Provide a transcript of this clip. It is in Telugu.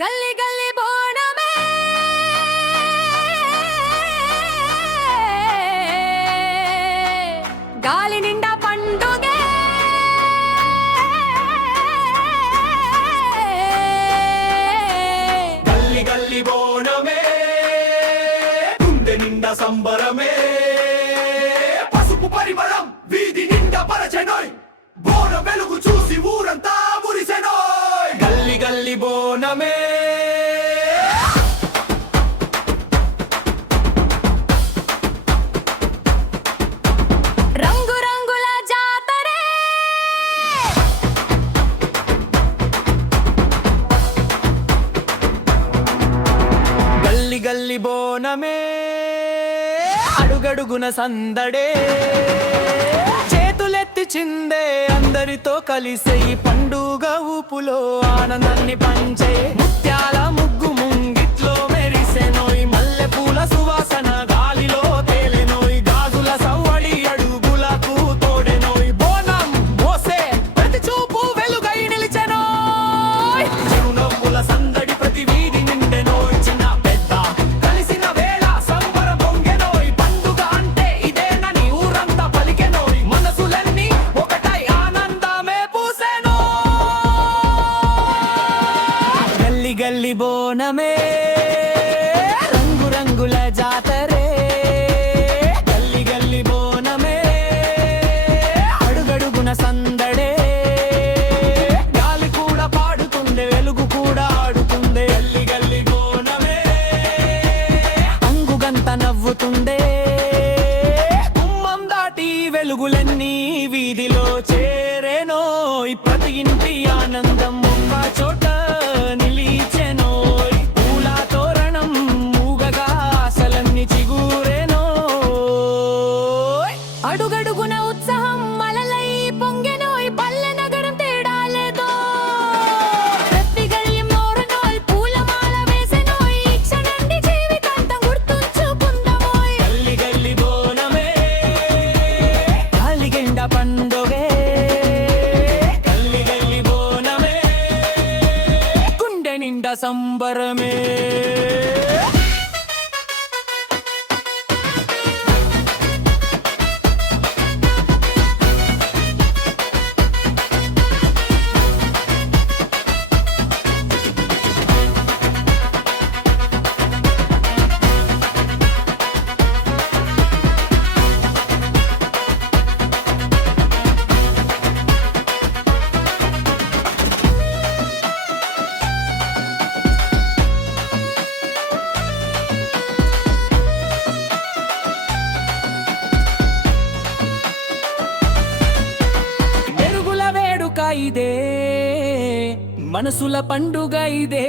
గల్లీ గల్లీ బోనమే గాలి నిండా పండుగే గల్లి గల్లి బోనమే గుండె నిండా సంబరమే పసుపు పరిమళం వీధి నిండా పరచెనోయ్ బోన వెలుగు చూసి ఊరంతా మురిసెనోయ్ గల్లి గల్లి బోనమే రంగు రంగుల జాతరే గల్లి గల్లి బోనమే అడుగడుగున సందడే చేతులెత్తి చిందే అందరితో కలిసే ఈ పండుగ ఊపులో ఆనందాన్ని పంచే ముత్యాల ముగ్గు ముంగిట్లో మెరిసెనోయ్ మల్లె పూల సువాసన గాలిలో తేలెనోయ్ గాజుల సవ్వడి అడుగులకు తోడెనోయ్ బోనం మోసే ప్రతి చూపు వెలుగై నిలిచెనోయ్ చిరునవ్వుల సందడి ప్రతి వీధి నిండెనోయ్ చిన్న పెద్ద కలిసిన వేళ సంబర పొంగెనోయ్ పండుగ అంటే ఇదేనని ఊరంతా పలికెనోయ్ మనసులన్నీ ఒకటై ఆనందమే పూసెనోయ్ గల్లి గల్లి బోనమే రంగు రంగుల జాతరే గల్లి గల్లి బోనమే అడుగడుగున సందడే గాలి కూడా పాడుతుండే వెలుగు కూడా ఆడుతుండే గల్లి గల్లి బోనమే అంగుగంత నవ్వుతుండే గుమ్మం దాటి వెలుగులన్నీ వీధిలో చేరేనోయ్ ప్రతి ఇంటి ఆనందం ఒక్క చోట నిలిచెనోయ్ పూల తోరణం మూగగా ఆశలన్నీ చిగురేనోయ్ అడుగడుగున ఉత్సాహం మలలై పొంగెనోయ్ పల్లె నగరం తేడా లేదో ప్రతి గల్లి మోరనోయ్ పూలమాల వేసెనోయ్ ఈ క్షణాన్ని జీవితాంతం గుర్తుంచుకుందామోయ్ గల్లి గల్లి బోనమే గాలిగెండ పండుగే గల్లి గల్లి బోనమే గుండె నిండా సంబరమే మెరుగుల వేడుక ఇదే మనసుల పండుగ ఇదే